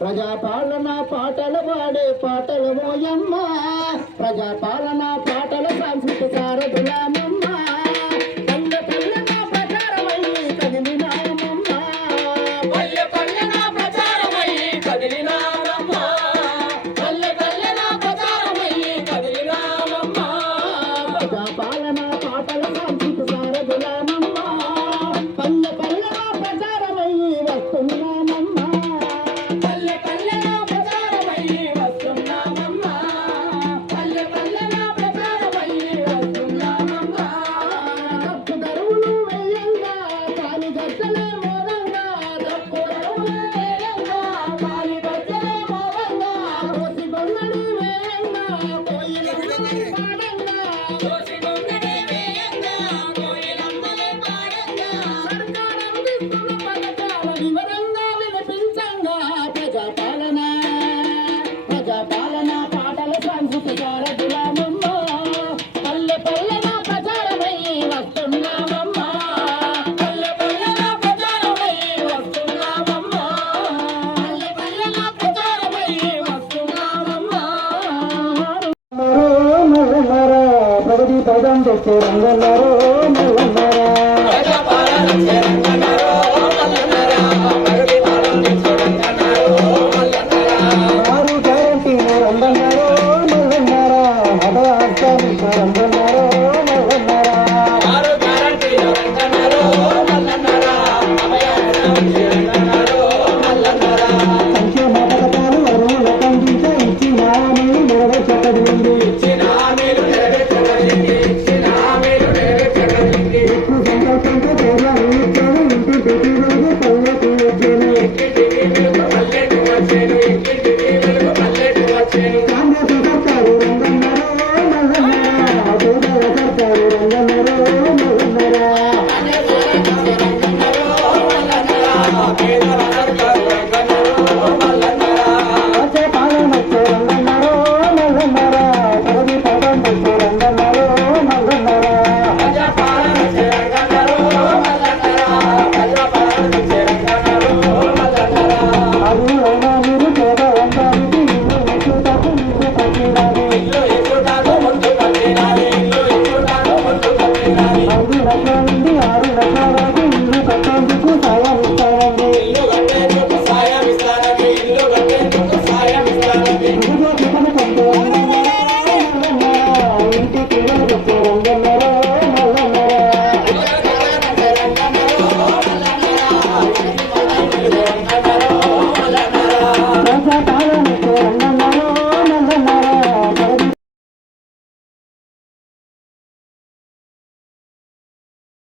ప్రజాపాలన పాటలు పాడే పాటలు మోయమ్మ, ప్రజాపాలన పాటల సాంస్కృతిక సారథులమమ్మ, పల్లె పల్లెన ప్రచారమై కదిలినామమ్మ, పల్లె పల్లెన ప్రచారమై కదిలినామమ్మ, పల్లె పల్లెన ప్రచారమై కదిలినామమ్మ, ప్రజాపాలన పాటల సాంస్కృతిక సారథులమమ్మ, పల్లె పల్లెన ప్రచారమై వస్తున్నామమ్మ. ప్రజాపాలన పాటల సాంస్కృతిక సారథులమమ్మ, పల్లె పల్లెన ప్రచారమై వస్తున్నామమ్మ, పల్లె పల్లెన ప్రచారమై వస్తున్నామమ్మ, పల్లె పల్లెన ప్రచారమై వస్తున్నామమ్మ. ప్రగతి పదం తెచ్చే రంగంలో